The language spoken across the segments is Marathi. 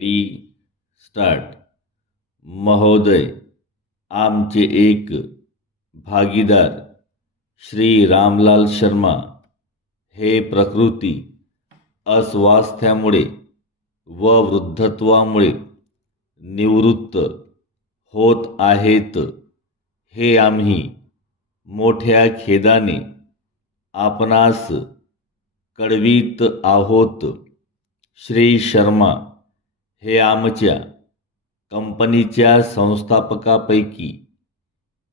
T start. महोदय, आमचे एक भागीदार श्री रामलाल शर्मा हे प्रकृती अस्वास्थ्यामुळे व वृद्धत्वामुळे निवृत्त होत आहेत. हे आम्ही मोठ्या खेदाने आपणास कळवीत आहोत. श्री शर्मा हे आमच्या कंपनीच्या संस्थापकापैकी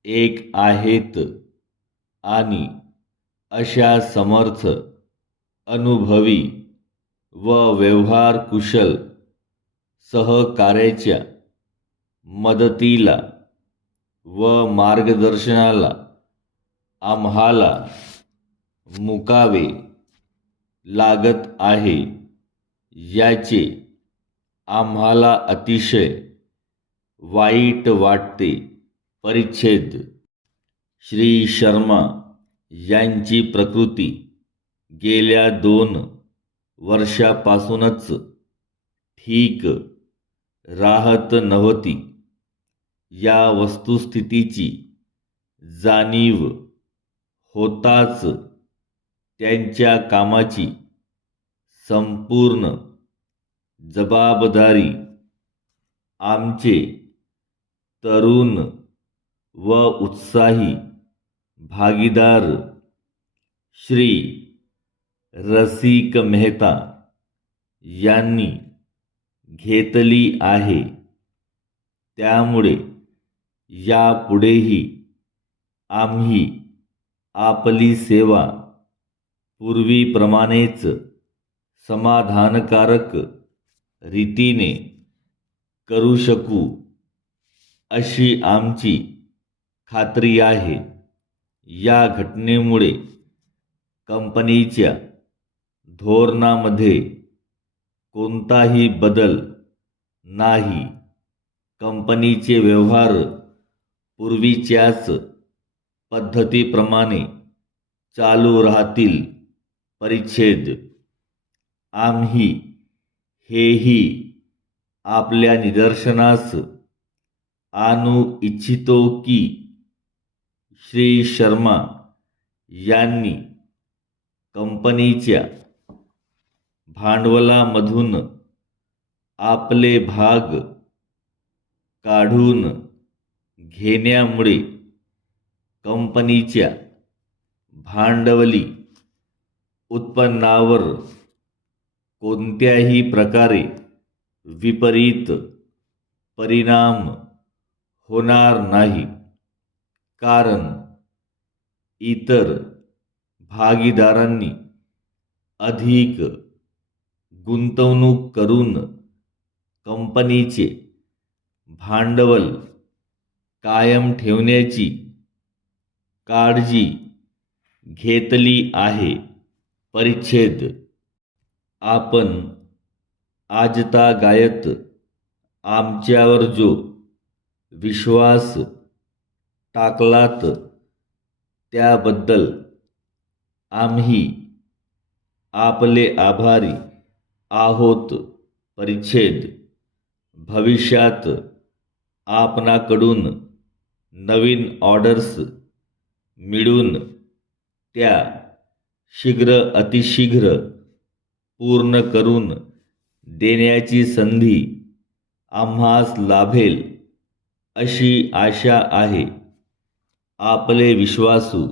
एक आहेत आणि अशा समर्थ, अनुभवी व व्यवहार कुशल सहकार्याच्या मदतीला व मार्गदर्शनाला आम्हाला मुकावे लागत आहे. याचे आम्हाला अतिशय वाईट वाटते. परिच्छेद. श्री शर्मा यांची प्रकृती गेल्या 2 वर्षापासूनच ठीक राहत नव्हती. या वस्तुस्थितीची जाणीव होताच त्यांच्या कामाची संपूर्ण जबाबदारी आमचे तरुण व उत्साही भागीदार श्री रसिक मेहता यांनी घेतली आहे. त्यामुळे यापुढेही आम्ही आपली सेवा पूर्वीप्रमाणेच समाधानकारक रीतीने करू शकू अशी आमची खात्री आहे. या घटनेमुळे कंपनीच्या धोरणामध्ये कोणताही बदल नाही. कंपनीचे व्यवहार पूर्वीच्याच पद्धतीप्रमाणे चालू राहतील. परिच्छेद. आम्ही हेही आपल्या निदर्शनास आणू इच्छितो की श्री शर्मा यांनी कंपनीच्या भांडवलामधून आपले भाग काढून घेण्यामुळे कंपनीच्या भांडवली उत्पन्नावर कोणत्याही प्रकारे विपरीत परिणाम होणार नाही. कारण इतर भागीदारांनी अधिक गुंतवणूक करून कंपनीचे भांडवल कायम ठेवण्याची काळजी घेतली आहे. परिच्छेद. आपण आजतागायत आमच्यावर जो विश्वास टाकलात त्याबद्दल आम्ही आपले आभारी आहोत. परिच्छेद. भविष्यात आपणाकडून नवीन ऑर्डर्स मिळून त्या अतिशीघ्र पूर्ण करून देण्याची संधी आम्हास लाभेल अशी आशा आहे. आपले विश्वासू